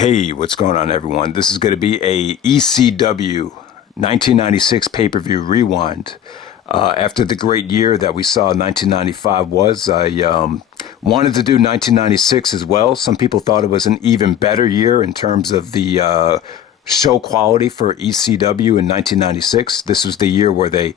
Hey, what's going on, everyone? This is going to be a ECW 1996 pay-per-view rewind. After the great year that we saw 1995 was, I wanted to do 1996 as well. Some people thought it was an even better year in terms of the show quality for ECW in 1996. This was the year where they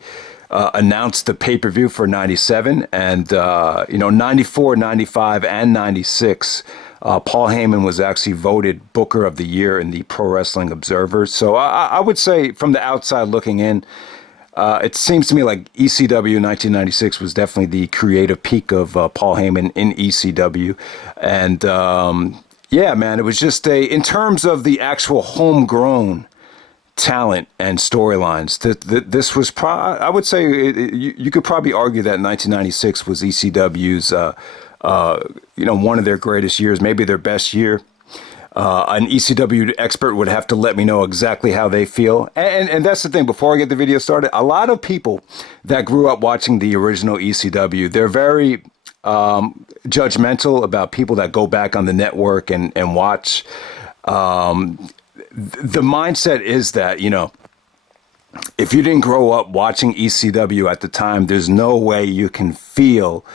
announced the pay-per-view for 97, and 94, 95, and 96. Paul Heyman was actually voted Booker of the Year in the Pro Wrestling Observer. So I would say, from the outside looking in, it seems to me like ECW 1996 was definitely the creative peak of Paul Heyman in ECW. And yeah, man, it was just in terms of the actual homegrown talent and storylines, this was I would say you could probably argue that 1996 was ECW's one of their greatest years, maybe their best year. An ECW expert would have to let me know exactly how they feel. And that's the thing, before I get the video started, a lot of people that grew up watching the original ECW, they're very judgmental about people that go back on the network and watch. The mindset is that, if you didn't grow up watching ECW at the time, there's no way you can feel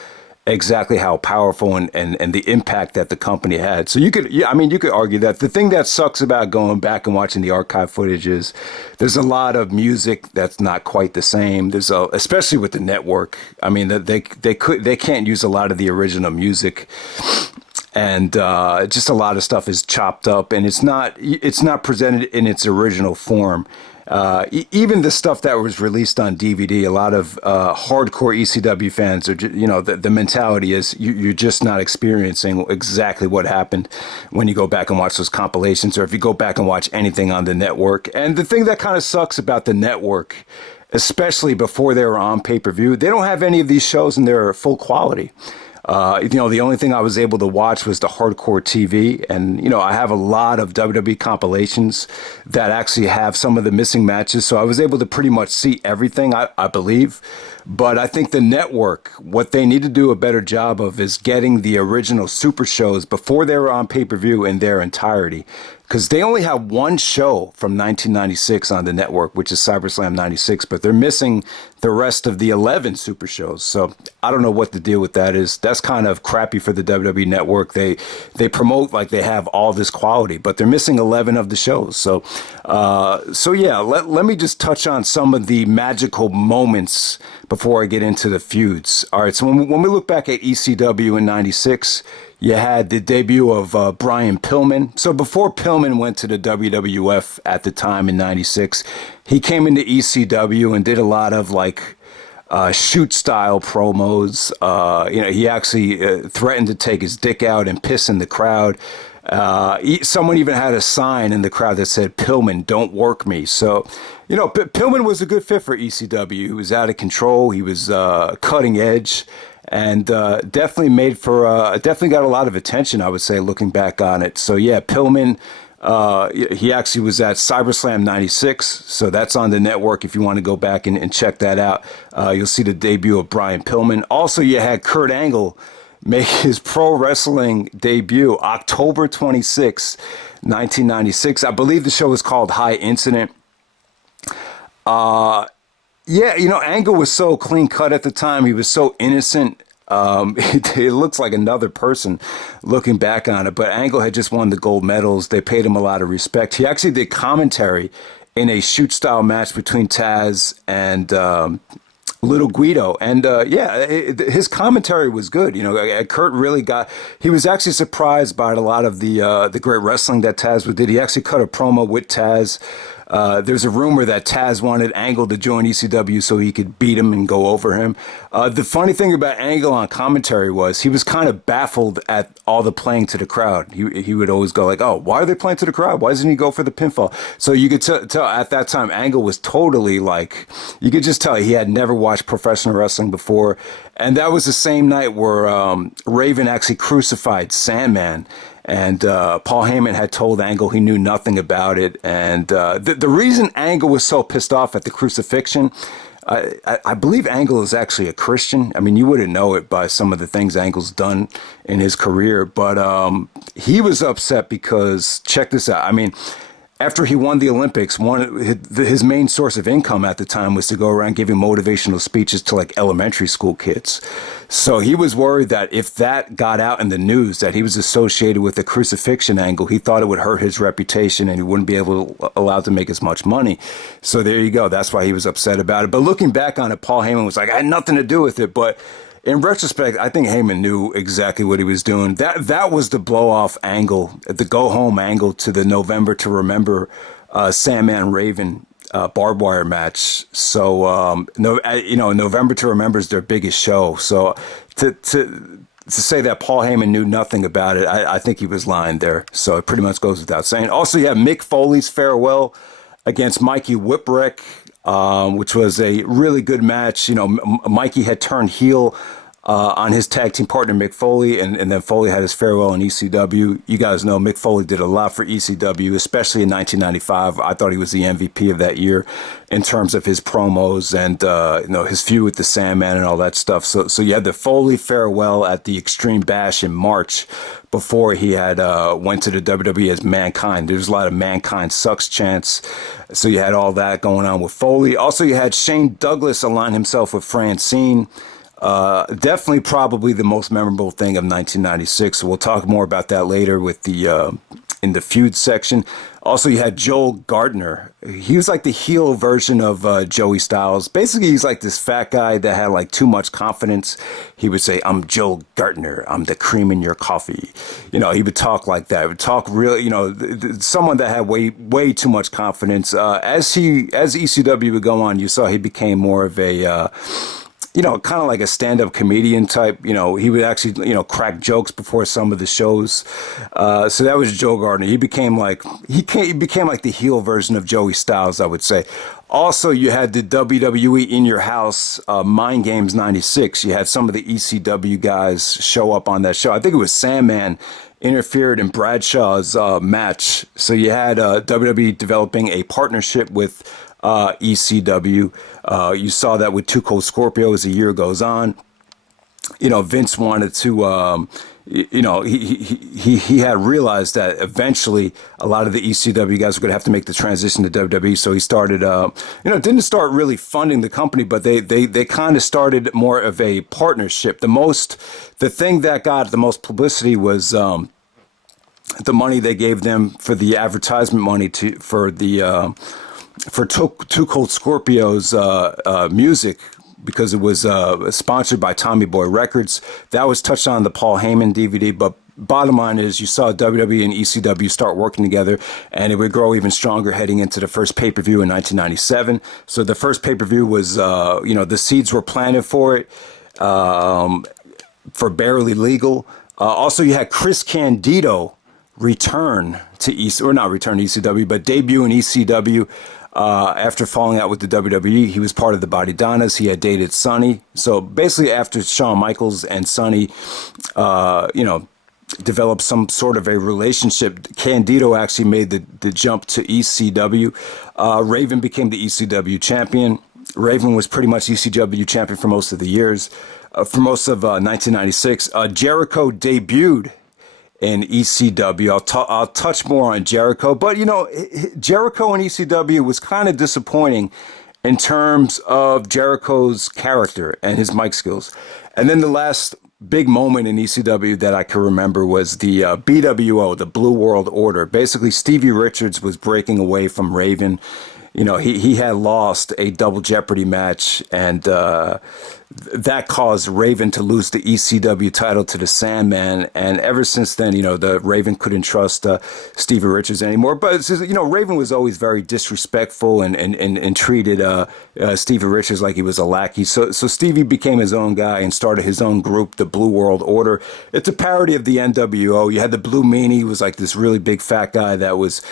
exactly how powerful and the impact that the company had. So you could argue that the thing that sucks about going back and watching the archive footage is there's a lot of music that's not quite the same. There's especially with the network. I mean, they can't use a lot of the original music. And just a lot of stuff is chopped up, and it's not presented in its original form. Even the stuff that was released on DVD, a lot of hardcore ECW fans are, the mentality is you're just not experiencing exactly what happened when you go back and watch those compilations, or if you go back and watch anything on the network. And the thing that kind of sucks about the network, especially before they were on pay-per-view, they don't have any of these shows in their full quality. The only thing I was able to watch was the hardcore TV. And, I have a lot of WWE compilations that actually have some of the missing matches. So I was able to pretty much see everything, I believe. But I think the network, what they need to do a better job of is getting the original Super Shows before they were on pay-per-view in their entirety. Because they only have one show from 1996 on the network, which is Cyberslam 96, but they're missing the rest of the 11 Super Shows. So I don't know what the deal with that is. That's kind of crappy for the WWE network. They promote like they have all this quality, but they're missing 11 of the shows. So yeah, let me just touch on some of the magical moments before I get into the feuds. All right, so when we look back at ECW in 96, you had the debut of Brian Pillman. So before Pillman went to the WWF at the time in 96, he came into ECW and did a lot of shoot style promos. He actually threatened to take his dick out and piss in the crowd. Someone even had a sign in the crowd that said, "Pillman, don't work me." So, Pillman was a good fit for ECW. He was out of control. He was cutting edge. And definitely definitely got a lot of attention, I would say, looking back on it. So yeah, Pillman, he actually was at Cyberslam 96, so that's on the network if you want to go back and check that out. You'll see the debut of Brian Pillman. Also, you had Kurt Angle make his pro wrestling debut October 26, 1996. I believe the show was called High Incident. Yeah, Angle was so clean cut at the time. He was so innocent. It looks like another person looking back on it. But Angle had just won the gold medals. They paid him a lot of respect. He actually did commentary in a shoot style match between Taz and Little Guido. And his commentary was good. Kurt really he was actually surprised by a lot of the great wrestling that Taz did. He actually cut a promo with Taz. There's a rumor that Taz wanted Angle to join ECW so he could beat him and go over him. The funny thing about Angle on commentary was he was kind of baffled at all the playing to the crowd. He would always go like, "Oh, why are they playing to the crowd? Why doesn't he go for the pinfall?" So you could tell at that time Angle was totally you could just tell he had never watched professional wrestling before. And that was the same night where Raven actually crucified Sandman. And Paul Heyman had told Angle he knew nothing about it. And the reason Angle was so pissed off at the crucifixion, I believe Angle is actually a Christian. I mean, you wouldn't know it by some of the things Angle's done in his career. But he was upset because, check this out. I mean, after he won the Olympics, his main source of income at the time was to go around giving motivational speeches to like elementary school kids. So he was worried that if that got out in the news that he was associated with the crucifixion angle, he thought it would hurt his reputation and he wouldn't be allowed to make as much money. So there you go. That's why he was upset about it. But looking back on it, Paul Heyman was like, I had nothing to do with it. But in retrospect, I think Heyman knew exactly what he was doing. That was the blow-off angle, the go-home angle to the November to Remember Sandman Raven barbed wire match. So, November to Remember is their biggest show. So to say that Paul Heyman knew nothing about it, I think he was lying there. So it pretty much goes without saying. Also, you have Mick Foley's farewell against Mikey Whipwreck, which was a really good match. You know, Mikey had turned heel on his tag team partner, Mick Foley, and then Foley had his farewell in ECW. You guys know Mick Foley did a lot for ECW, especially in 1995. I thought he was the MVP of that year in terms of his promos and his feud with the Sandman and all that stuff. So you had the Foley farewell at the Extreme Bash in March before he had went to the WWE as Mankind. There was a lot of Mankind sucks chants. So you had all that going on with Foley. Also, you had Shane Douglas align himself with Francine. Definitely probably the most memorable thing of 1996. So we'll talk more about that later with the in the feud section. Also, you had Joel Gardner. He was like the heel version of Joey Styles. Basically, he's like this fat guy that had like too much confidence. He would say, "I'm Joel Gardner. I'm the cream in your coffee." You know, he would talk like that. He would talk real. You know, someone that had way too much confidence. As ECW would go on, you saw he became more of a kind of like a stand-up comedian type. You know, he would actually, crack jokes before some of the shows. So that was Joe Gardner. He became like the heel version of Joey Styles, I would say. Also, you had the WWE In Your House Mind Games 96. You had some of the ECW guys show up on that show. I think it was Sandman interfered in Bradshaw's match. So you had WWE developing a partnership with ECW. You saw that with Too Cold Scorpio as the year goes on. Vince wanted to, he had realized that eventually a lot of the ECW guys were going to have to make the transition to WWE. So he started, didn't start really funding the company, but they kind of started more of a partnership. The thing that got the most publicity was the money they gave them for the advertisement money for Too Cold Scorpio's music, because it was sponsored by Tommy Boy Records. That was touched on the Paul Heyman DVD, but bottom line is you saw WWE and ECW start working together, and it would grow even stronger heading into the first pay-per-view in 1997. So the first pay-per-view was, the seeds were planted for it, for Barely Legal. Also, you had Chris Candido return to ECW, but debut in ECW. After falling out with the WWE, he was part of the Body Donnas. He had dated Sonny. So basically, after Shawn Michaels and Sonny, developed some sort of a relationship, Candido actually made the jump to ECW. Raven became the ECW champion. Raven was pretty much ECW champion for most of the years, for most of 1996. Jericho debuted in ECW. I'll touch more on Jericho, but Jericho in ECW was kind of disappointing in terms of Jericho's character and his mic skills. And then the last big moment in ECW that I can remember was the BWO, the Blue World Order. Basically, Stevie Richards was breaking away from Raven. He had lost a Double Jeopardy match, and that caused Raven to lose the ECW title to the Sandman. And ever since then, the Raven couldn't trust Stevie Richards anymore. But, Raven was always very disrespectful and treated Stevie Richards like he was a lackey. So Stevie became his own guy and started his own group, the Blue World Order. It's a parody of the NWO. You had the Blue Meanie, who was like this really big fat guy that was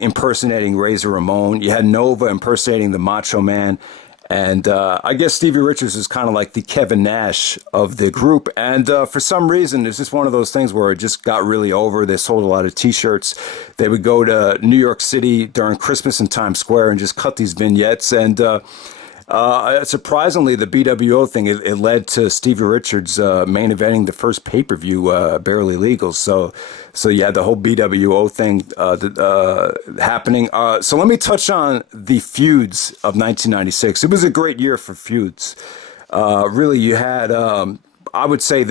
impersonating Razor Ramon. You had Nova impersonating the Macho Man. And I guess Stevie Richards is kind of like the Kevin Nash of the group. And for some reason, it's just one of those things where it just got really over. They sold a lot of T-shirts. They would go to New York City during Christmas in Times Square and just cut these vignettes. And Surprisingly, the BWO thing, it led to Stevie Richards main eventing the first pay-per-view, Barely Legal. So you had the whole BWO thing happening. So let me touch on the feuds of 1996. It was a great year for feuds. Really, you had, I would say,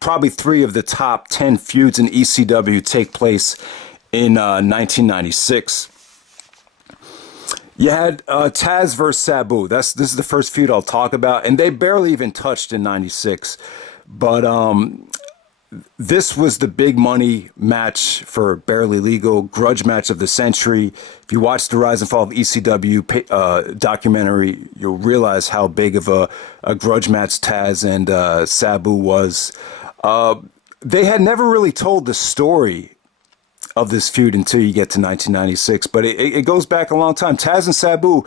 probably three of the top 10 feuds in ECW take place in 1996. You had Taz versus Sabu. This is the first feud I'll talk about, and they barely even touched in '96. But this was the big money match for Barely Legal, grudge match of the century. If you watch the Rise and Fall of ECW documentary, you'll realize how big of a grudge match Taz and Sabu was. They had never really told the story of this feud until you get to 1996, but it goes back a long time. Taz and Sabu,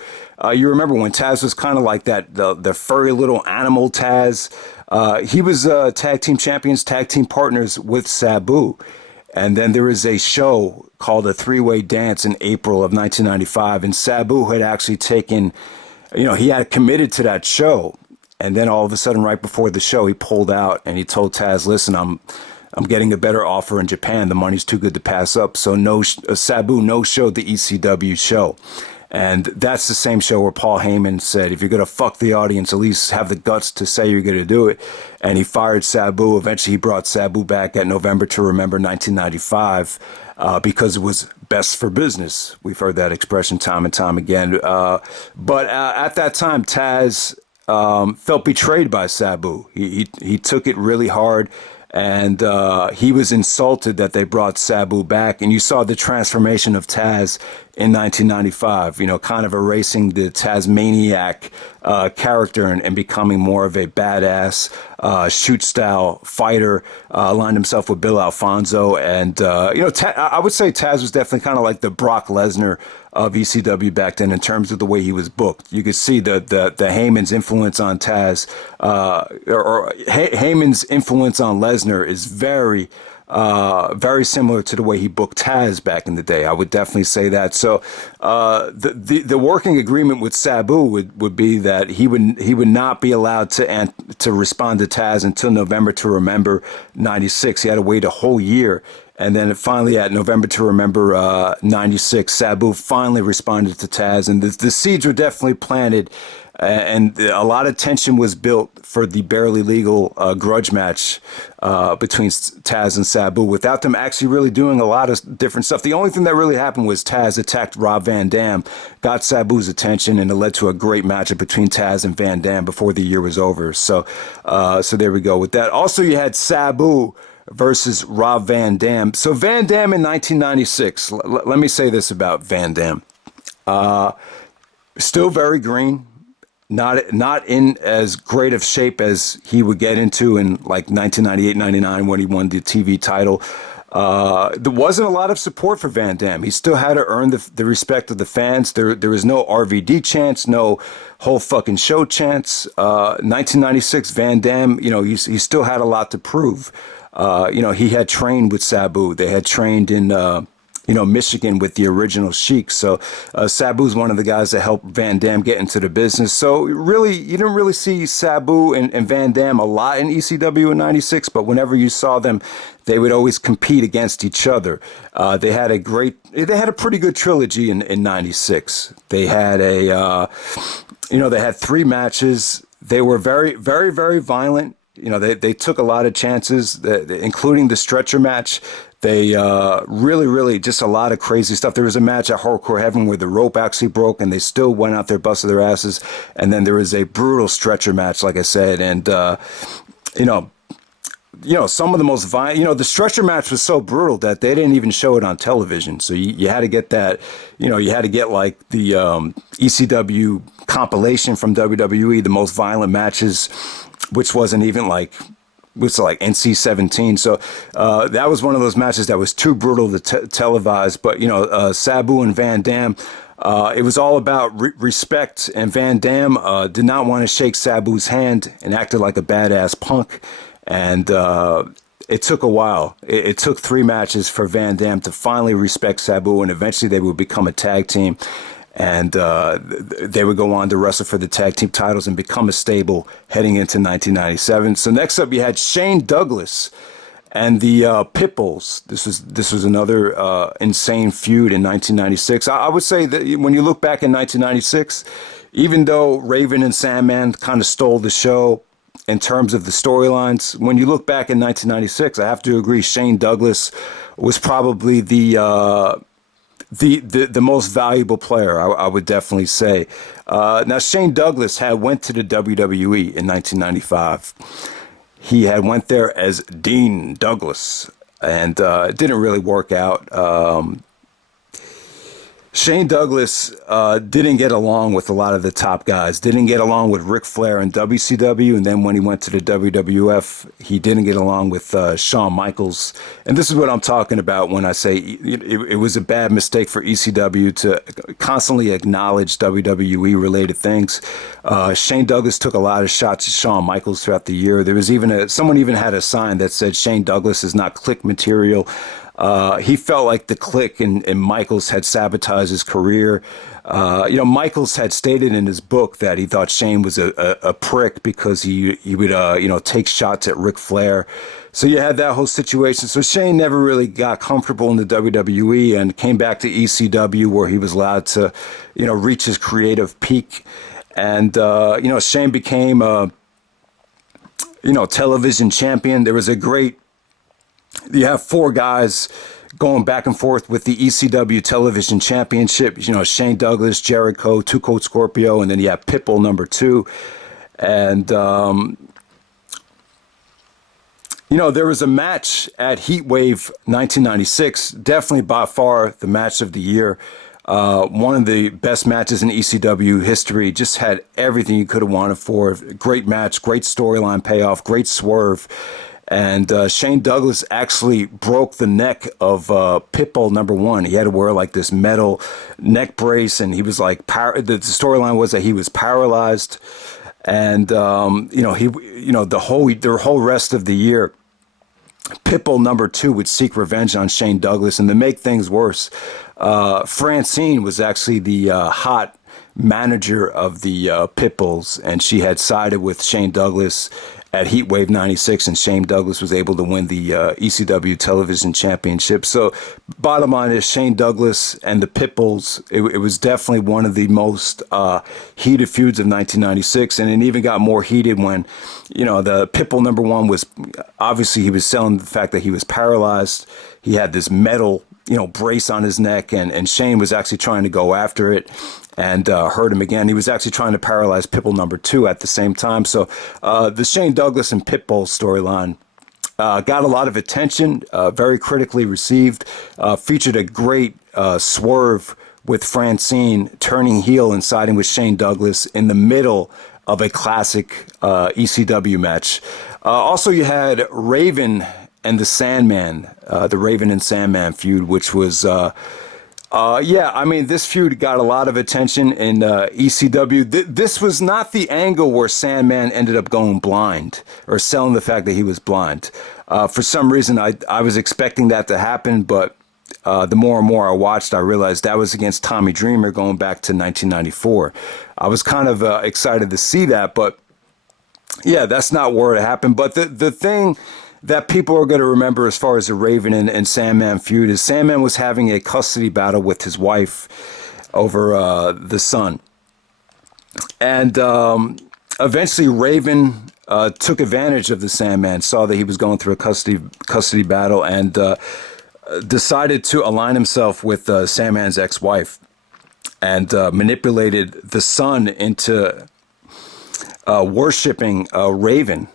you remember when Taz was kind of like that, the furry little animal Taz. He was tag team champions, tag team partners with Sabu. And then there was a show called A Three-Way Dance in April of 1995, and Sabu had actually taken, he had committed to that show. And then all of a sudden, right before the show, he pulled out and he told Taz, listen, I'm getting a better offer in Japan. The money's too good to pass up. So Sabu no-showed the ECW show. And that's the same show where Paul Heyman said, if you're going to fuck the audience, at least have the guts to say you're going to do it. And he fired Sabu. Eventually, he brought Sabu back at November to Remember 1995 because it was best for business. We've heard that expression time and time again. But at that time, Taz felt betrayed by Sabu. He took it really hard. And he was insulted that they brought Sabu back. And you saw the transformation of Taz in 1995, kind of erasing the Tasmaniac character and becoming more of a badass shoot-style fighter, aligned himself with Bill Alfonso. And, I would say Taz was definitely kind of like the Brock Lesnar of ECW back then in terms of the way he was booked. You could see the Heyman's influence on Taz, or Heyman's influence on Lesnar is very similar to the way he booked Taz back in the day. I would definitely say that. So the working agreement with Sabu would be that he would not be allowed to respond to Taz until November to Remember '96. He had to wait a whole year. And then finally, at November to Remember '96, Sabu finally responded to Taz, and the seeds were definitely planted, and a lot of tension was built for the Barely Legal grudge match between Taz and Sabu, without them actually really doing a lot of different stuff. The only thing that really happened was Taz attacked Rob Van Dam, got Sabu's attention, and it led to a great matchup between Taz and Van Dam before the year was over. So there we go with that. Also, you had Sabu versus Rob Van Dam. So Van Dam in 1996, let me say this about Van Dam. Still very green, not in as great of shape as he would get into in like 1998, 99 when he won the TV title. There wasn't a lot of support for Van Dam. He still had to earn the respect of the fans. There was no RVD chance, no whole fucking show chance. 1996, Van Dam, he still had a lot to prove. He had trained with Sabu. They had trained in, Michigan with the original Sheik. So Sabu's one of the guys that helped Van Dam get into the business. So really, you didn't really see Sabu and Van Dam a lot in ECW in '96, but whenever you saw them, they would always compete against each other. They had a pretty good trilogy in '96. They had they had 3 matches. They were very, very, very violent. They took a lot of chances, including the stretcher match. They really, really just a lot of crazy stuff. There was a match at Hardcore Heaven where the rope actually broke and they still went out there, busted their asses. And then there was a brutal stretcher match, like I said. And, some of the most violent, the stretcher match was so brutal that they didn't even show it on television. So you had to get that, you had to get like the ECW compilation from WWE, the most violent matches, which wasn't even like NC-17. So that was one of those matches that was too brutal to televise. But, Sabu and Van Dam, it was all about respect. And Van Dam did not want to shake Sabu's hand and acted like a badass punk. And it took a while. It took 3 matches for Van Dam to finally respect Sabu, and eventually they would become a tag team. And they would go on to wrestle for the tag team titles and become a stable heading into 1997. So next up, you had Shane Douglas and the Pitbulls. This was another insane feud in 1996. I would say that when you look back in 1996, even though Raven and Sandman kind of stole the show in terms of the storylines, when you look back in 1996, I have to agree, Shane Douglas was probably the most valuable player, I would definitely say. Now, Shane Douglas went to the WWE in 1995. He had went there as Dean Douglas, and it didn't really work out. Shane Douglas didn't get along with a lot of the top guys, didn't get along with Ric Flair in WCW, and then when he went to the WWF, he didn't get along with Shawn Michaels. And this is what I'm talking about when I say it was a bad mistake for ECW to constantly acknowledge WWE-related things. Shane Douglas took a lot of shots at Shawn Michaels throughout the year. There was even someone even had a sign that said Shane Douglas is not Click material. He felt like the Click and Michaels had sabotaged his career. Michaels had stated in his book that he thought Shane was a prick because he would take shots at Ric Flair. So you had that whole situation. So Shane never really got comfortable in the WWE and came back to ECW where he was allowed to, reach his creative peak. And, Shane became television champion. There was you have four guys going back and forth with the ECW Television Championship. Shane Douglas, Jericho, Two Cold Scorpio, and then you have Pitbull number 2. And, there was a match at Heatwave 1996, definitely by far the match of the year. One of the best matches in ECW history, just had everything you could have wanted for. Great match, great storyline payoff, great swerve. And Shane Douglas actually broke the neck of Pitbull number 1. He had to wear like this metal neck brace, and he was like, the storyline was that he was paralyzed. And, the whole rest of the year, Pitbull number 2 would seek revenge on Shane Douglas. And to make things worse, Francine was actually the hot manager of the Pitbulls, and she had sided with Shane Douglas at Heatwave 96, and Shane Douglas was able to win the ECW Television Championship. So bottom line is Shane Douglas and the Pitbulls, it was definitely one of the most heated feuds of 1996, and it even got more heated when, the Pitbull number 1 was, obviously he was selling the fact that he was paralyzed. He had this metal, brace on his neck, and Shane was actually trying to go after it and hurt him again. He was actually trying to paralyze Pitbull number 2 at the same time. So the Shane Douglas and Pitbull storyline got a lot of attention, very critically received, featured a great swerve with Francine turning heel and siding with Shane Douglas in the middle of a classic ECW match. Also, you had Raven and the Sandman, the Raven and Sandman feud, which was, this feud got a lot of attention in ECW. This was not the angle where Sandman ended up going blind or selling the fact that he was blind. For some reason, I was expecting that to happen, but the more and more I watched, I realized that was against Tommy Dreamer going back to 1994. I was kind of excited to see that, but yeah, that's not where it happened. But the thing that people are going to remember as far as the Raven and Sandman feud is Sandman was having a custody battle with his wife over the son. And eventually Raven took advantage of the Sandman, saw that he was going through a custody battle, and decided to align himself with Sandman's ex-wife and manipulated the son into worshiping Raven.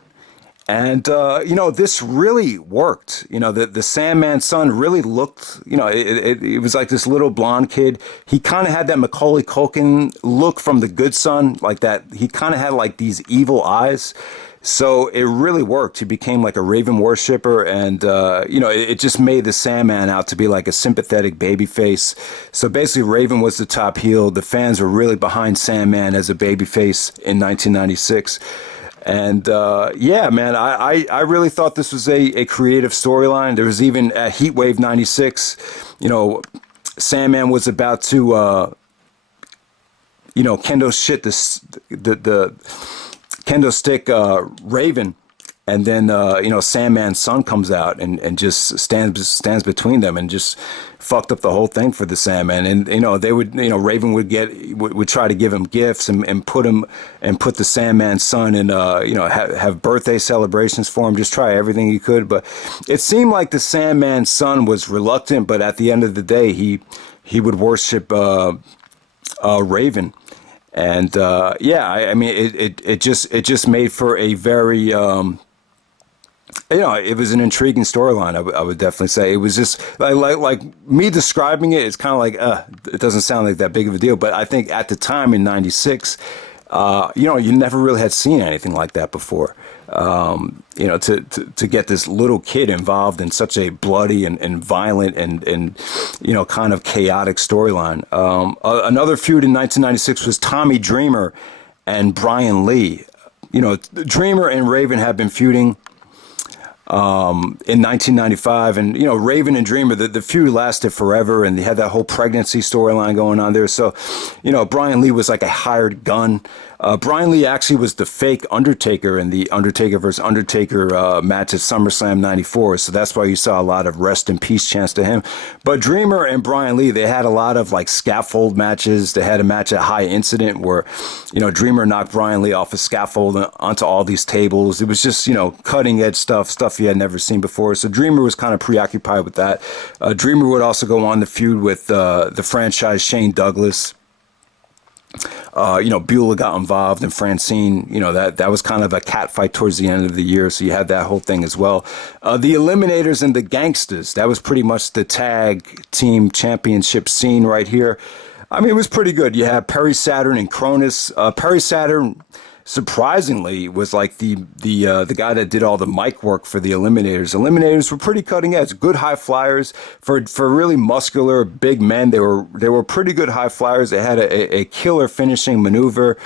And, this really worked. The Sandman son really looked, it was like this little blonde kid. He kind of had that Macaulay Culkin look from The Good Son, like that. He kind of had like these evil eyes. So it really worked. He became like a Raven worshiper, and, it just made the Sandman out to be like a sympathetic babyface. So basically Raven was the top heel. The fans were really behind Sandman as a babyface in 1996. And, man, I really thought this was a creative storyline. There was even at Heatwave 96, Sandman was about to kendo shit, the kendo stick Raven, and then Sandman's son comes out and just stands between them and just fucked up the whole thing for the Sandman. And they would Raven would try to give him gifts and put the Sandman's son in have birthday celebrations for him, just try everything he could. But it seemed like the Sandman's son was reluctant, but at the end of the day he would worship Raven. And it just made for a very it was an intriguing storyline. I would definitely say it was just like me describing it. It's kind of like it doesn't sound like that big of a deal. But I think at the time in '96, you never really had seen anything like that before. To get this little kid involved in such a bloody and violent and kind of chaotic storyline. Another feud in 1996 was Tommy Dreamer and Brian Lee. Dreamer and Raven have been feuding in 1995, and Raven and Dreamer, the feud lasted forever, and they had that whole pregnancy storyline going on there. So Brian Lee was like a hired gun. Brian Lee actually was the fake Undertaker in the Undertaker versus Undertaker match at SummerSlam '94, so that's why you saw a lot of rest in peace chants to him. But Dreamer and Brian Lee, they had a lot of like scaffold matches. They had a match at High Incident where Dreamer knocked Brian Lee off a scaffold onto all these tables. It was just cutting edge stuff he had never seen before. So Dreamer was kind of preoccupied with that. Dreamer would also go on the feud with the franchise Shane Douglas. Beulah got involved, and Francine, that was kind of a cat fight towards the end of the year, so you had that whole thing as well. The Eliminators and the Gangstas, that was pretty much the tag team championship scene right here. I mean, it was pretty good. You had Perry Saturn and Cronus. Perry Saturn, surprisingly, was like the guy that did all the mic work for the Eliminators. Eliminators were pretty cutting edge, good high flyers for really muscular big men. They were pretty good high flyers. They had a killer finishing maneuver.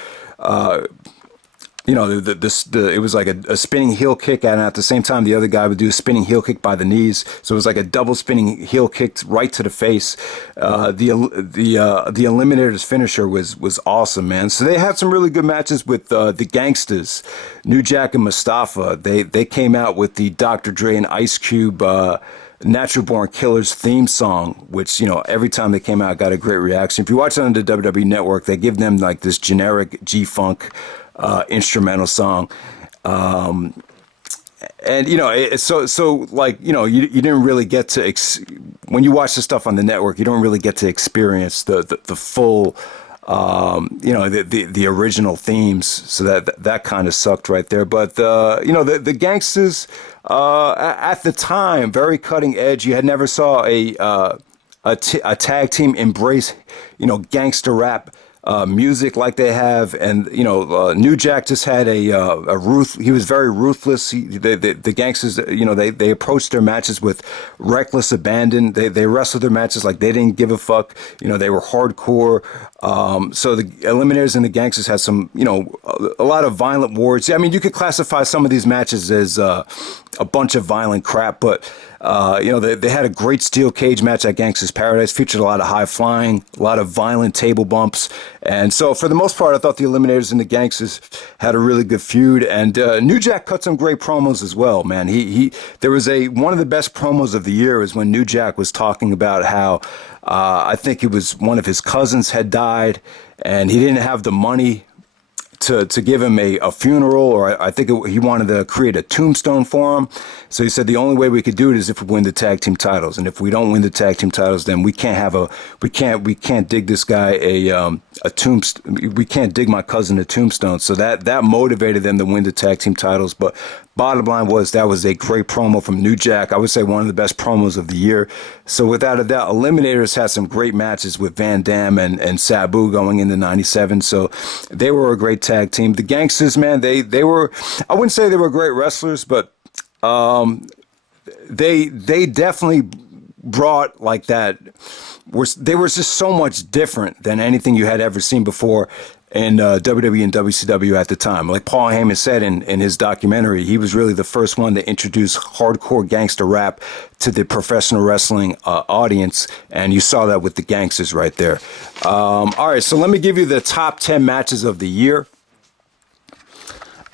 It was like a spinning heel kick, and at the same time, the other guy would do a spinning heel kick by the knees. So it was like a double spinning heel kick right to the face. The Eliminators finisher was awesome, man. So they had some really good matches with the Gangstas, New Jack and Mustafa. They came out with the Dr. Dre and Ice Cube Natural Born Killers theme song, which, every time they came out, got a great reaction. If you watch it on the WWE Network, they give them like this generic G-Funk instrumental song. You didn't really get to, when you watch the stuff on the network, you don't really get to experience the full, the original themes. So that kind of sucked right there. But, the Gangstas, at the time, very cutting edge. You had never saw a tag team embrace, gangster rap music like they have, and New Jack just had he was very ruthless. The Gangstas, they approached their matches with reckless abandon. They wrestled their matches like they didn't give a fuck. They were hardcore. So the Eliminators and the Gangstas had some, a lot of violent wars. I mean, you could classify some of these matches as a bunch of violent crap, but they had a great steel cage match at Gangsta's Paradise, featured a lot of high flying, a lot of violent table bumps. And so for the most part, I thought the Eliminators and the Gangstas had a really good feud. And New Jack cut some great promos as well, man. There was one of the best promos of the year is when New Jack was talking about how I think it was one of his cousins had died and he didn't have the money to give him a funeral, or I think he wanted to create a tombstone for him. So he said the only way we could do it is if we win the tag team titles, and if we don't win the tag team titles, then we can't dig this guy a tombstone. We can't dig my cousin a tombstone. So that motivated them to win the tag team titles. But bottom line was that was a great promo from New Jack. I would say one of the best promos of the year. So without a doubt, Eliminators had some great matches with Van Dam and Sabu going into '97. So they were a great tag team. The Gangstas, man, they were, I wouldn't say they were great wrestlers, but they definitely brought like that. They were just so much different than anything you had ever seen before. in WWE and WCW at the time. Like Paul Heyman said in his documentary, he was really the first one to introduce hardcore gangster rap to the professional wrestling audience, and you saw that with the Gangstas right there. All right, so let me give you the top 10 matches of the year.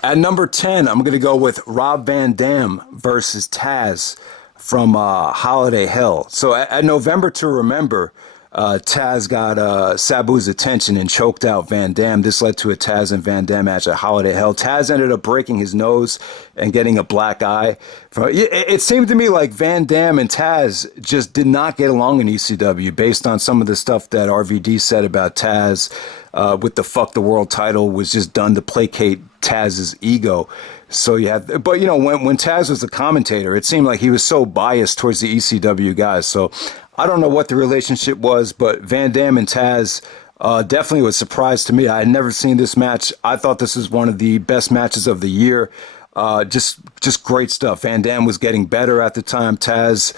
At number 10, I'm going to go with Rob Van Dam versus Taz from Holiday Hell. So at November to Remember, Taz got Sabu's attention and choked out Van Dam. This led to a Taz and Van Dam match at Holiday Hell. Taz ended up breaking his nose and getting a black eye. It seemed to me like Van Dam and Taz just did not get along in ECW based on some of the stuff that RVD said about Taz with the Fuck the World title was just done to placate Taz's ego. So you had, but you know, when Taz was the commentator, it seemed like he was so biased towards the ECW guys. So I don't know what the relationship was, but Van Dam and Taz definitely was a surprise to me. I had never seen this match. I thought this was one of the best matches of the year. Just great stuff. Van Dam was getting better at the time. Taz,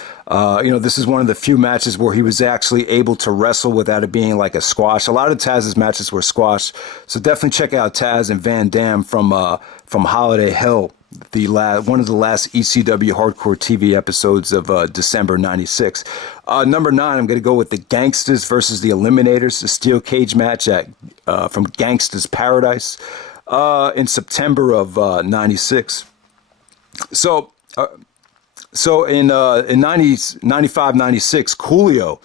this is one of the few matches where he was actually able to wrestle without it being like a squash. A lot of Taz's matches were squash. So definitely check out Taz and Van Dam from Holiday Hell, one of the last ECW Hardcore TV episodes of December '96. Number 9, I'm going to go with the Gangstas versus the Eliminators, the steel cage match from Gangstas Paradise in September of '96. So in 95, 96, Coolio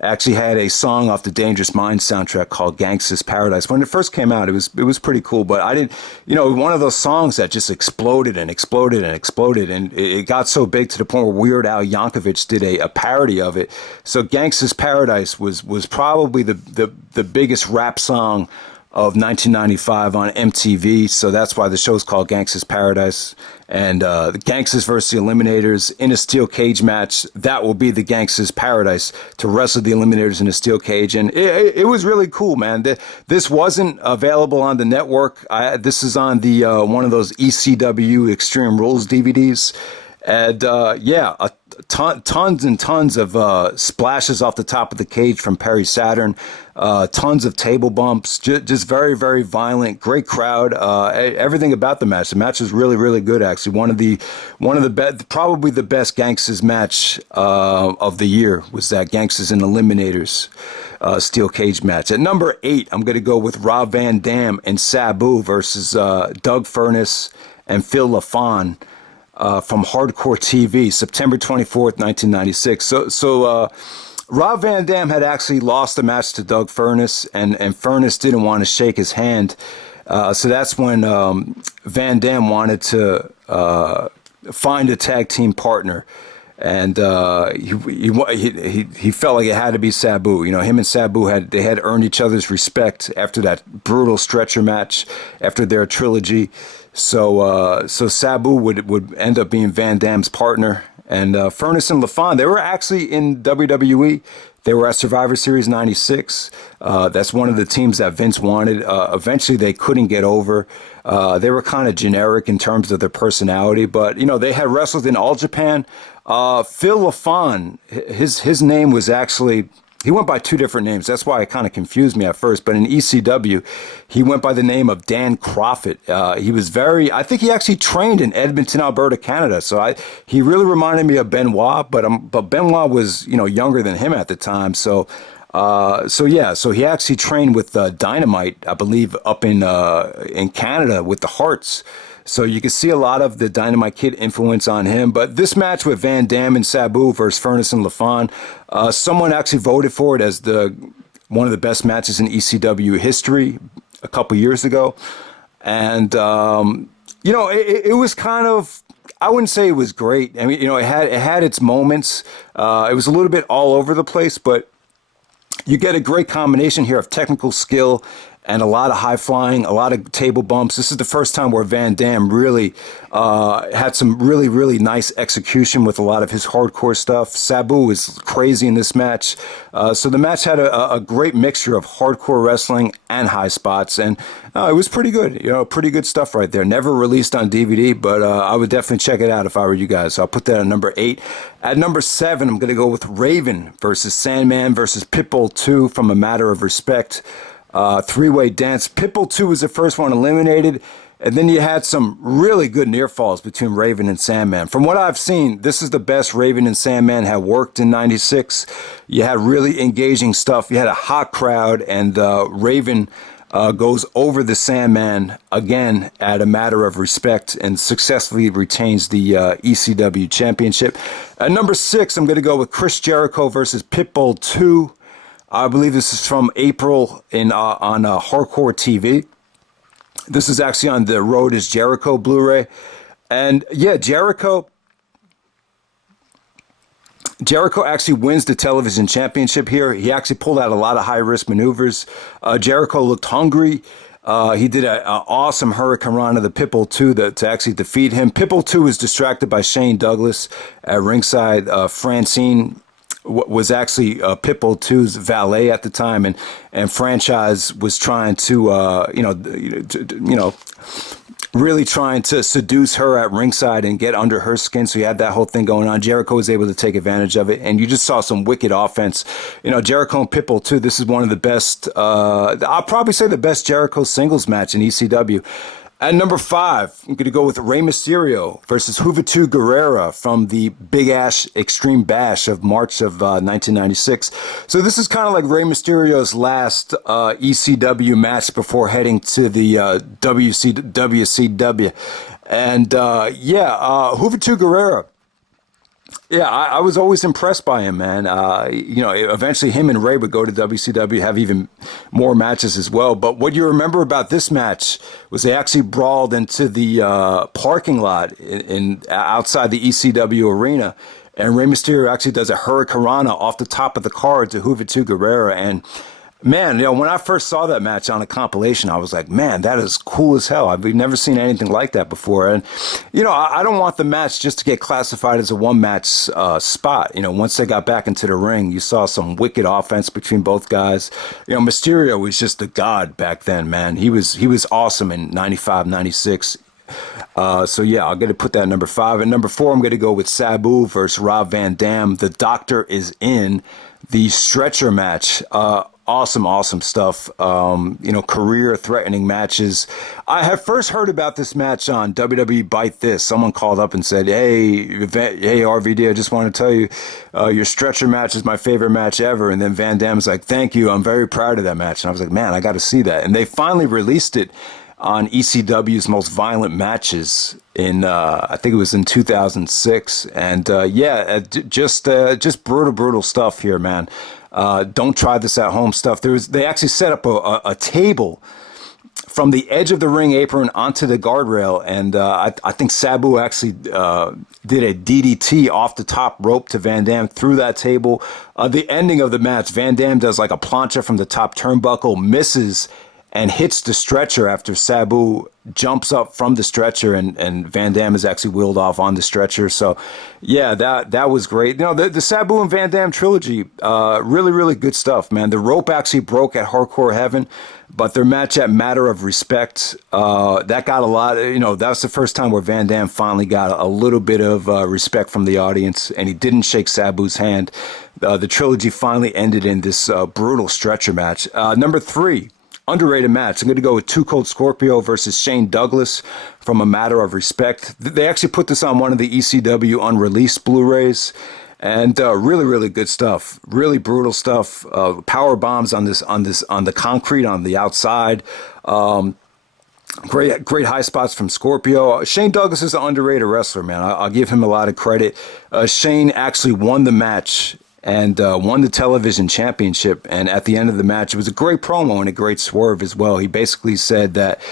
actually had a song off the Dangerous Minds soundtrack called Gangstas Paradise. When it first came out, it was pretty cool, but I didn't, one of those songs that just exploded and exploded and exploded, and it got so big to the point where Weird Al Yankovic did a parody of it. So Gangstas Paradise was probably the biggest rap song of 1995 on MTV, so that's why the show's called Gangstas Paradise. And the Gangstas versus the Eliminators in a steel cage match, that will be the Gangstas Paradise, to wrestle the Eliminators in a steel cage. And it was really cool, man. This wasn't available on the network. This is on the one of those ECW Extreme Rules DVDs. And tons and tons of splashes off the top of the cage from Perry Saturn, tons of table bumps, just very, very violent, great crowd, everything about the match. The match was really, really good, actually. One of the probably the best Gangstas match of the year was that Gangstas and Eliminators steel cage match. At number 8, I'm going to go with Rob Van Dam and Sabu versus Doug Furnas and Phil LaFon. From Hardcore TV, September 24th, 1996. So Rob Van Dam had actually lost the match to Doug Furnas, and Furnas didn't want to shake his hand. So that's when Van Dam wanted to find a tag team partner. And he felt like it had to be Sabu. Him and Sabu had earned each other's respect after that brutal stretcher match, after their trilogy. So Sabu would end up being Van Dam's partner. And Furnas and LaFon, they were actually in WWE. They were at Survivor Series '96. That's one of the teams that Vince wanted. Eventually, they couldn't get over. They were kind of generic in terms of their personality, but they had wrestled in All Japan. Phil LaFon, his name was actually, he went by 2 different names. That's why it kind of confused me at first. But in ECW, he went by the name of Dan Crawford. He was I think he actually trained in Edmonton, Alberta, Canada. So he really reminded me of Benoit, but Benoit was, younger than him at the time. So he actually trained with Dynamite, I believe, up in Canada with the Hearts. So you can see a lot of the Dynamite Kid influence on him. But this match with Van Dam and Sabu versus Furnas and LaFon, someone actually voted for it as one of the best matches in ECW history a couple years ago. And, it was kind of, I wouldn't say it was great. I mean, it had its moments. It was a little bit all over the place, but you get a great combination here of technical skill and a lot of high flying, a lot of table bumps. This is the first time where Van Dam really had some really, really nice execution with a lot of his hardcore stuff. Sabu was crazy in this match. So the match had a great mixture of hardcore wrestling and high spots. And it was pretty good, pretty good stuff right there. Never released on DVD, but I would definitely check it out if I were you guys. So I'll put that at number 8. At number 7, I'm going to go with Raven versus Sandman versus Pitbull 2 from A Matter of Respect. three-way dance. Pitbull 2 was the first one eliminated. And then you had some really good near falls between Raven and Sandman. From what I've seen, this is the best Raven and Sandman have worked in '96. You had really engaging stuff. You had a hot crowd, and Raven goes over the Sandman again at a matter of respect and successfully retains the ECW championship. At number 6, I'm going to go with Chris Jericho versus Pitbull 2. I believe this is from April on Hardcore TV. This is actually on the Road is Jericho Blu-ray. And yeah, Jericho actually wins the television championship here. He actually pulled out a lot of high-risk maneuvers. Jericho looked hungry. He did an awesome Hurricane Rana to the Pitbull 2 to actually defeat him. Pitbull 2 was distracted by Shane Douglas at ringside. Francine was actually Pitbull 2's valet at the time, and Franchise was trying to, really trying to seduce her at ringside and get under her skin. So you had that whole thing going on. Jericho was able to take advantage of it, and you just saw some wicked offense. Jericho and Pitbull 2, this is one of the best, I'll probably say the best Jericho singles match in ECW. At number 5, I'm going to go with Rey Mysterio versus Juventud Guerrera from the Big Ash Extreme Bash of March of 1996. So this is kind of like Rey Mysterio's last ECW match before heading to the WCW. And Juventud Guerrera. Yeah, I was always impressed by him, man. Eventually him and Ray would go to WCW, have even more matches as well. But what you remember about this match was they actually brawled into the parking lot in outside the ECW arena. And Rey Mysterio actually does a Hurricane Rana off the top of the card to Juventud Guerrera. And man, when I first saw that match on a compilation, I was like, man, that is cool as hell. We've never seen anything like that before. And, I don't want the match just to get classified as a one-match spot. Once they got back into the ring, you saw some wicked offense between both guys. Mysterio was just a god back then, man. He was awesome in 95, 96. I'm going to put that at number 5. And number 4, I'm going to go with Sabu versus Rob Van Dam. The Doctor is in the stretcher match. Awesome stuff. Career-threatening matches. I had first heard about this match on WWE Bite This. Someone called up and said, hey, RVD, I just want to tell you, your stretcher match is my favorite match ever. And then Van Dam's like, thank you, I'm very proud of that match. And I was like, man, I got to see that. And they finally released it on ECW's Most Violent Matches in, I think it was in 2006. And just brutal stuff here, man. Don't try this at home stuff. They actually set up a table from the edge of the ring apron onto the guardrail, and I think Sabu actually did a DDT off the top rope to Van Dam through that table. The ending of the match, Van Dam does like a plancha from the top turnbuckle, misses, and hits the stretcher after Sabu jumps up from the stretcher, and Van Dam is actually wheeled off on the stretcher. So, yeah, that was great. The Sabu and Van Dam trilogy, really good stuff, man. The rope actually broke at Hardcore Heaven, but their match at Matter of Respect, that got a lot. That was the first time where Van Dam finally got a little bit of respect from the audience, and he didn't shake Sabu's hand. The trilogy finally ended in this brutal stretcher match. Number 3. Underrated match. I'm going to go with Too Cold Scorpio versus Shane Douglas from A Matter of Respect. They actually put this on one of the ECW unreleased Blu-rays, and really good stuff. Really brutal stuff. Power bombs on the concrete on the outside. Great high spots from Scorpio. Shane Douglas is an underrated wrestler, man. I'll give him a lot of credit. Shane actually won the match and won the television championship. And at the end of the match, it was a great promo and a great swerve as well. He basically said that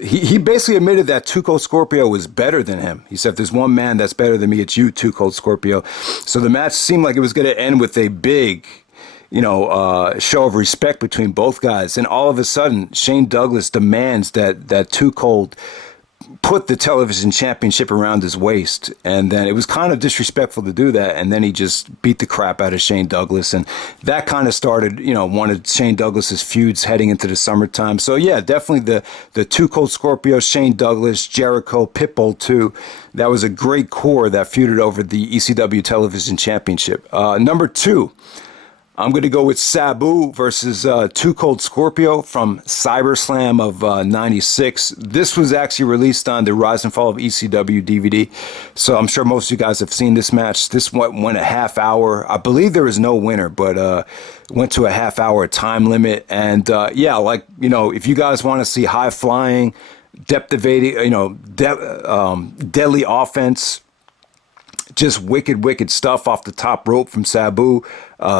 he basically admitted that Too Cold Scorpio was better than him. He said, if there's one man that's better than me, it's you, Too Cold Scorpio. So the match seemed like it was going to end with a big, show of respect between both guys. And all of a sudden, Shane Douglas demands that Too Cold put the television championship around his waist, and then it was kind of disrespectful to do that, and then he just beat the crap out of Shane Douglas, and that kind of started one of Shane Douglas's feuds heading into the summertime. So yeah, definitely the Too Cold Scorpio, Shane Douglas, Jericho, Pitbull 2, that was a great core that feuded over the ECW television championship. Number 2, I'm going to go with Sabu versus Too Cold Scorpio from Cyberslam of '96. This was actually released on the Rise and Fall of ECW DVD, so I'm sure most of you guys have seen this match. This went a half hour. I believe there was no winner, but went to a half hour time limit. And yeah, like, you know, if you guys want to see high flying, depth evading, you know, deadly offense, just wicked stuff off the top rope from Sabu,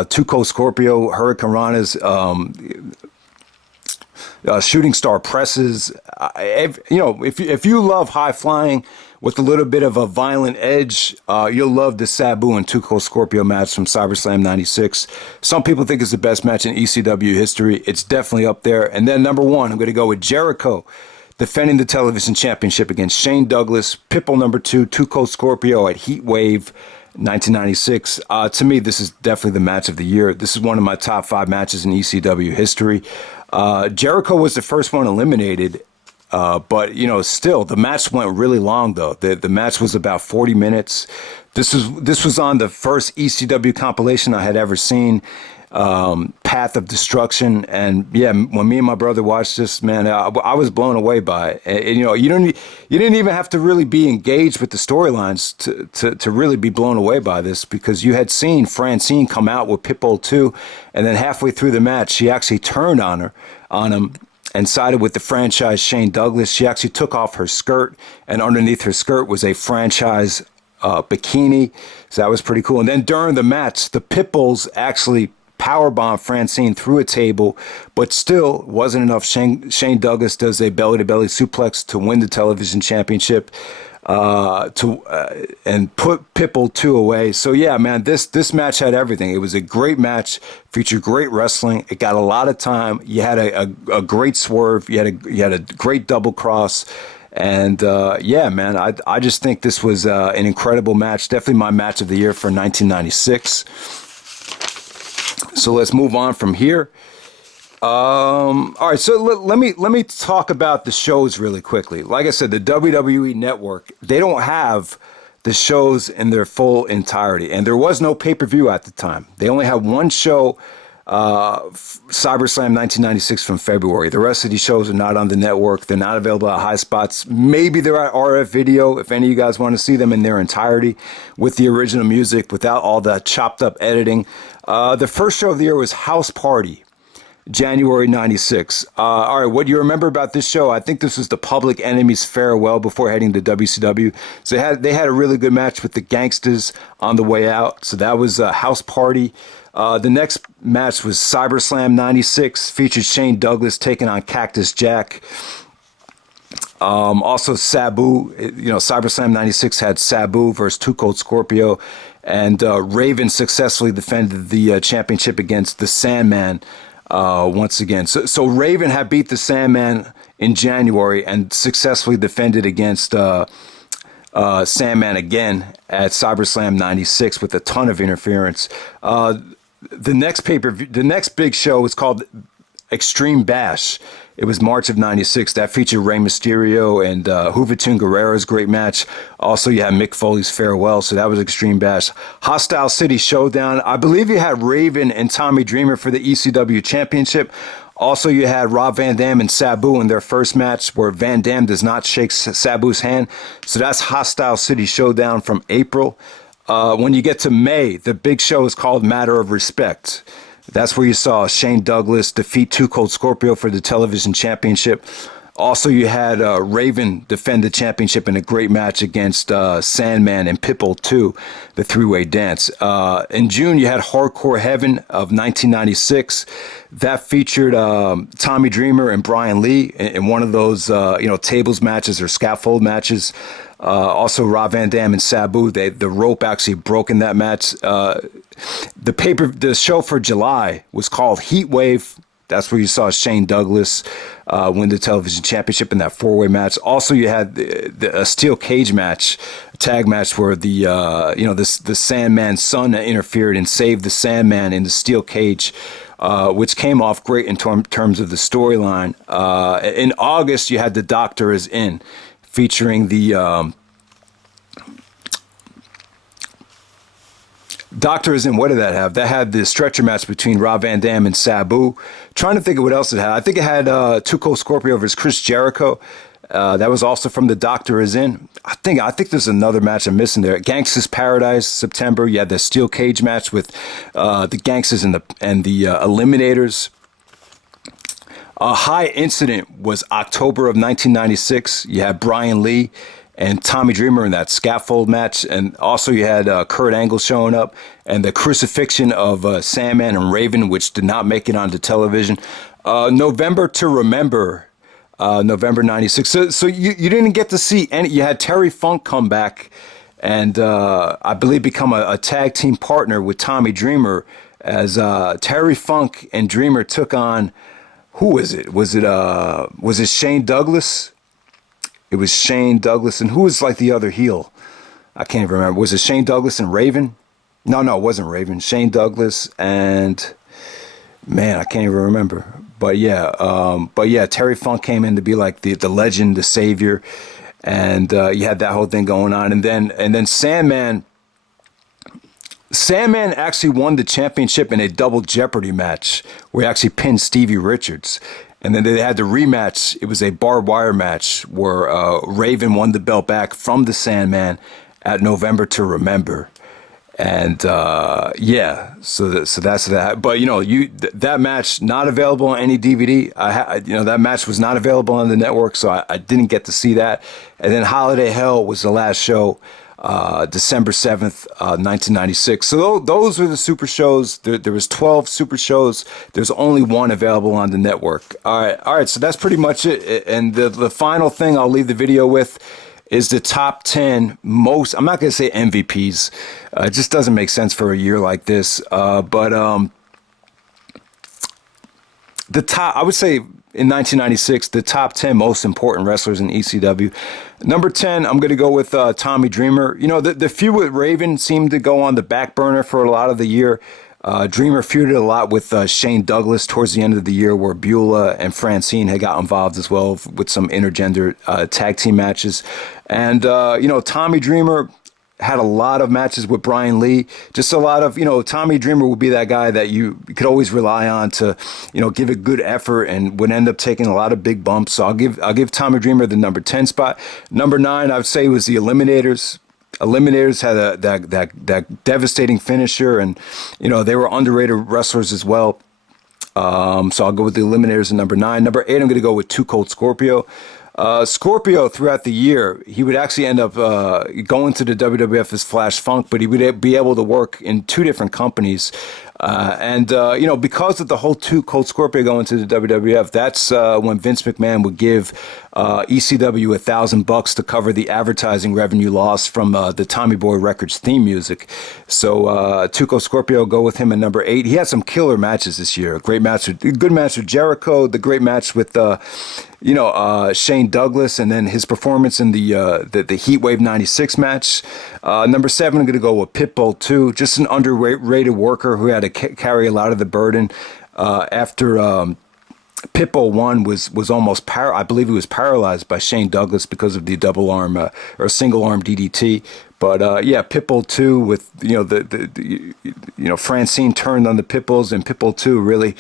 Too Cold Scorpio, Hurricane Rana's shooting star presses. You know, if you love high flying with a little bit of a violent edge, you'll love the Sabu and Too Cold Scorpio match from Cyberslam '96. Some people think it's the best match in ECW history. It's definitely up there. And then number one, I'm going to go with Jericho defending the television championship against Shane Douglas. Pitbull number two, Too Cold Scorpio at Heat Wave 1996. To me, this is definitely the match of the year. This is one of my top 5 matches in ECW history. Jericho was the first one eliminated, but, you know, still, the match went really long, though. The match was about 40 minutes. This was on the first ECW compilation I had ever seen, Path of Destruction. And yeah, when me and my brother watched this, man, I was blown away by it. And, you know, you didn't even have to really be engaged with the storylines to really be blown away by this, because you had seen Francine come out with Pitbull 2, and then halfway through the match, she actually turned on him and sided with the franchise Shane Douglas. She actually took off her skirt, and underneath her skirt was a franchise bikini. So that was pretty cool. And then during the match, the Pitbulls actually powerbomb Francine through a table, but still wasn't enough. Shane Douglas does a belly-to-belly suplex to win the television championship, and put Pitbull 2 away. So yeah, man, this match had everything. It was a great match, featured great wrestling. It got a lot of time. You had a great swerve. You had a great double cross. And yeah, man, I just think this was an incredible match. Definitely my match of the year for 1996. So let's move on from here. All right, so let me talk about the shows really quickly. Like I said, the WWE Network, they don't have the shows in their full entirety, and there was no pay-per-view at the time. They only had one show, Cyberslam 1996 from February. The rest of these shows are not on the network. They're not available at high spots. Maybe they're at RF Video if any of you guys want to see them in their entirety with the original music, without all that chopped up editing. The first show of the year was House Party, January 96. All right, what do you remember about this show? I think this was the Public Enemy's farewell before heading to WCW. So they had a really good match with the Gangstas on the way out. So that was House Party. The next match was Cyberslam 96, featured Shane Douglas taking on Cactus Jack. Also Sabu, you know, Cyberslam 96 had Sabu versus Too Cold Scorpio, and Raven successfully defended the championship against the Sandman once again. So Raven had beat the Sandman in January and successfully defended against Sandman again at Cyberslam 96 with a ton of interference. The next big show was called Extreme Bash. It was March of 96. That featured Rey Mysterio and Juventud Guerrera's great match. Also, you had Mick Foley's farewell, so that was Extreme Bash. Hostile City Showdown. I believe you had Raven and Tommy Dreamer for the ECW Championship. Also, you had Rob Van Dam and Sabu in their first match, where Van Dam does not shake Sabu's hand. So that's Hostile City Showdown from April. When you get to May, the big show is called Matter of Respect. That's where you saw Shane Douglas defeat Too Cold Scorpio for the television championship. Also, you had Raven defend the championship in a great match against Sandman and Pitbull 2, the three-way dance. In June, you had Hardcore Heaven of 1996. That featured Tommy Dreamer and Brian Lee in one of those tables matches or scaffold matches. Also, Rob Van Dam and Sabu, the rope actually broke in that match. The show for July was called Heat Wave. That's where you saw Shane Douglas win the television championship in that four-way match. Also, you had a steel cage match, a tag match where the Sandman's son interfered and saved the Sandman in the steel cage, which came off great in terms of the storyline. In August, you had The Doctor Is In, featuring the Doctor is in. What did that have? That had the stretcher match between Rob Van Dam and Sabu. Trying to think of what else it had. I think it had Too Cold Scorpio versus Chris Jericho. That was also from the Doctor is in. I think there's another match I'm missing there. Gangstas Paradise, September. You had the steel cage match with the Gangstas and the Eliminators. High Incident was October of 1996. You had Brian Lee and Tommy Dreamer in that scaffold match. And also you had Kurt Angle showing up and the crucifixion of Sandman and Raven, which did not make it onto television. November to Remember, November 96. So you didn't get to see any. You had Terry Funk come back and I believe become a tag team partner with Tommy Dreamer as Terry Funk and Dreamer took on, who was it? Was it Shane Douglas? It was Shane Douglas, and who was like the other heel? I can't even remember. Was it Shane Douglas and Raven? No, it wasn't Raven. Shane Douglas and, man, I can't even remember. But yeah, Terry Funk came in to be like the legend, the savior, and you had that whole thing going on, and then Sandman actually won the championship in a double Jeopardy match where he actually pinned Stevie Richards. And then they had the rematch. It was a barbed wire match where Raven won the belt back from the Sandman at November to Remember. And yeah, so that's that. But that match not available on any DVD. That match was not available on the network, so I didn't get to see that. And then Holiday Hell was the last show. December 7th, 1996. So those were the super shows. There was 12 super shows. There's only one available on the network. All right. So that's pretty much it. And the final thing I'll leave the video with is the top 10 most, I'm not going to say MVPs. It just doesn't make sense for a year like this. But the top, I would say, in 1996, the top 10 most important wrestlers in ECW. Number 10, I'm going to go with Tommy Dreamer. The feud with Raven seemed to go on the back burner for a lot of the year. Dreamer feuded a lot with Shane Douglas towards the end of the year, where Beulah and Francine had got involved as well with some intergender tag team matches. And, Tommy Dreamer had a lot of matches with Brian Lee. Just a lot of, Tommy Dreamer would be that guy that you could always rely on to, give a good effort and would end up taking a lot of big bumps. So I'll give Tommy Dreamer the number 10 spot. Number 9, I would say, was the Eliminators. Eliminators had that devastating finisher, and they were underrated wrestlers as well. So I'll go with the Eliminators at number 9. Number 8, I'm going to go with Too Cold Scorpio. Scorpio, throughout the year, he would actually end up going to the WWF as Flash Funk, but he would be able to work in 2 different companies. Because of the whole Too Cold Scorpio going to the WWF, that's when Vince McMahon would give ECW $1,000 to cover the advertising revenue loss from the Tommy Boy Records theme music. So Too Cold Scorpio, go with him at number 8. He had some killer matches this year. Good match with Jericho, the great match with Shane Douglas, and then his performance in the Heatwave 96 match. Number 7, I'm going to go with Pitbull 2, just an underrated worker who had to carry a lot of the burden after Pitbull 1 was almost I believe he was paralyzed by Shane Douglas because of the double arm or single arm DDT. But Pitbull 2 with Francine turned on the Pitbulls, and Pitbull 2 really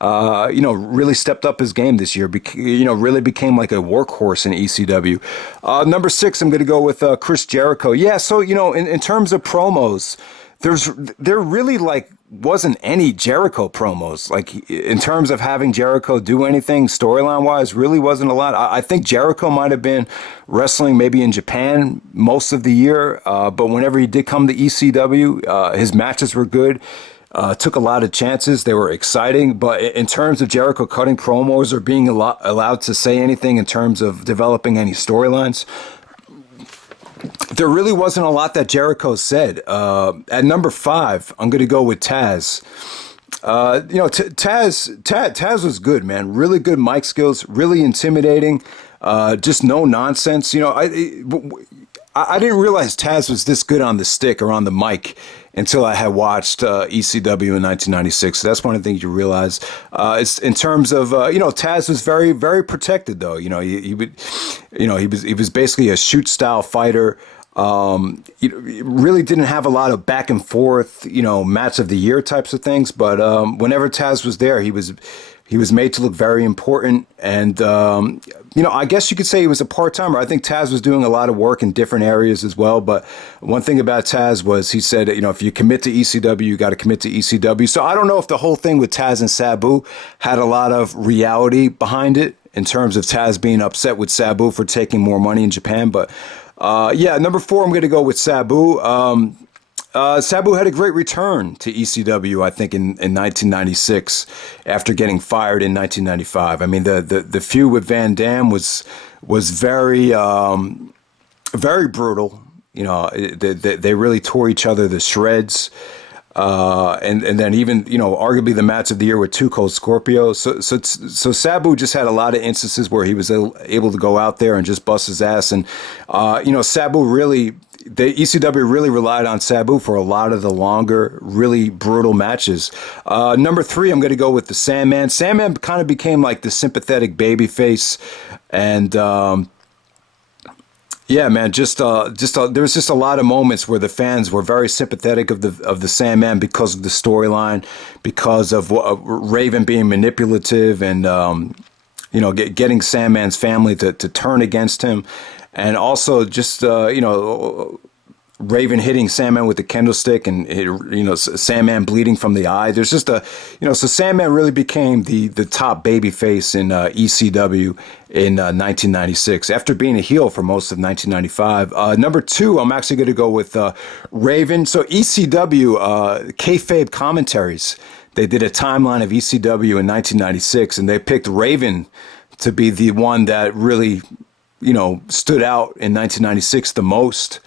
really stepped up his game this year. Really became like a workhorse in ECW. Number 6, I'm going to go with Chris Jericho. Yeah, so in terms of promos, there really wasn't any Jericho promos. In terms of having Jericho do anything storyline wise, really wasn't a lot. I think Jericho might have been wrestling maybe in Japan most of the year, but whenever he did come to ECW, his matches were good. Took a lot of chances. They were exciting, but in terms of Jericho cutting promos or being allowed to say anything in terms of developing any storylines, there really wasn't a lot that Jericho said. At number 5, I'm going to go with Tazz. Tazz was good, man. Really good mic skills, really intimidating, just no nonsense. I didn't realize Tazz was this good on the stick or on the mic until I had watched ECW in 1996. So that's one of the things you realize. It's in terms of Tazz was very, very protected though. He was basically a shoot style fighter. Really didn't have a lot of back and forth, match of the year types of things. But whenever Taz was there, he was made to look very important. And, I guess you could say he was a part-timer. I think Taz was doing a lot of work in different areas as well. But one thing about Taz was he said, if you commit to ECW, you got to commit to ECW. So I don't know if the whole thing with Taz and Sabu had a lot of reality behind it in terms of Taz being upset with Sabu for taking more money in Japan. But number 4, I'm going to go with Sabu. Sabu had a great return to ECW, I think, in 1996 after getting fired in 1995. I mean, the feud with Van Dam was very, very brutal. They really tore each other to shreds. And then even, arguably the match of the year with Too Cold Scorpio. So Sabu just had a lot of instances where he was able to go out there and just bust his ass. And, Sabu really, the ECW really relied on Sabu for a lot of the longer, really brutal matches. Number 3, I'm going to go with the Sandman. Sandman kind of became like the sympathetic babyface. And, yeah, man, there was just a lot of moments where the fans were very sympathetic of the Sandman because of the storyline, because of Raven being manipulative and getting Sandman's family to turn against him, and also just Raven hitting Sandman with the kendo stick and Sandman bleeding from the eye. There's just so Sandman really became the top baby face in ECW in 1996 after being a heel for most of 1995. Number 2, I'm actually going to go with Raven. So ECW kayfabe commentaries. They did a timeline of ECW in 1996, and they picked Raven to be the one that really stood out in 1996 the most.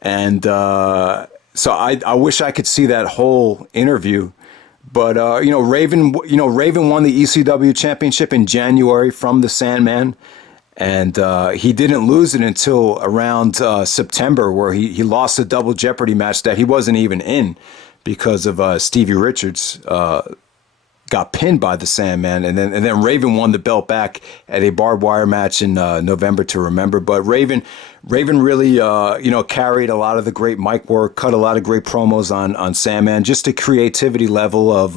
And so I wish I could see that whole interview, but Raven won the ECW championship in January from the Sandman, and he didn't lose it until around September, where he lost a double jeopardy match that he wasn't even in because of Stevie Richards got pinned by the Sandman, and then Raven won the belt back at a barbed wire match in November to Remember. But Raven really carried a lot of the great mic work, cut a lot of great promos on Sandman. Just the creativity level of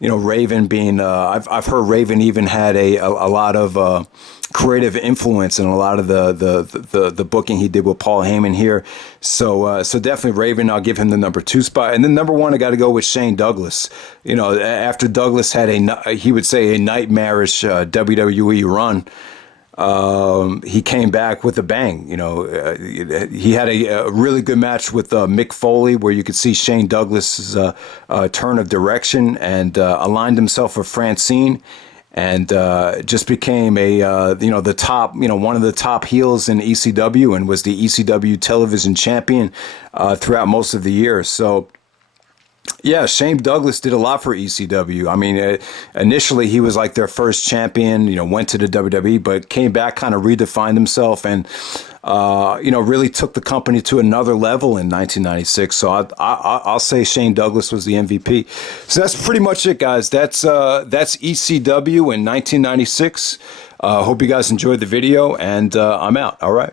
Raven being. I've heard Raven even had a lot of creative influence in a lot of the booking he did with Paul Heyman here. So definitely Raven, I'll give him the number 2 spot. And then number 1, I got to go with Shane Douglas. After Douglas had he would say a nightmarish WWE run, he came back with a bang. He had a really good match with Mick Foley, where you could see Shane Douglas's turn of direction, and aligned himself with Francine, and just became the top, one of the top heels in ECW, and was the ECW television champion throughout most of the year. So yeah, Shane Douglas did a lot for ECW. I mean, initially he was like their first champion, went to the WWE, but came back, kind of redefined himself, and really took the company to another level in 1996. So I'll say Shane Douglas was the MVP. So that's pretty much it, guys. That's ECW in 1996. Hope you guys enjoyed the video, and I'm out. All right.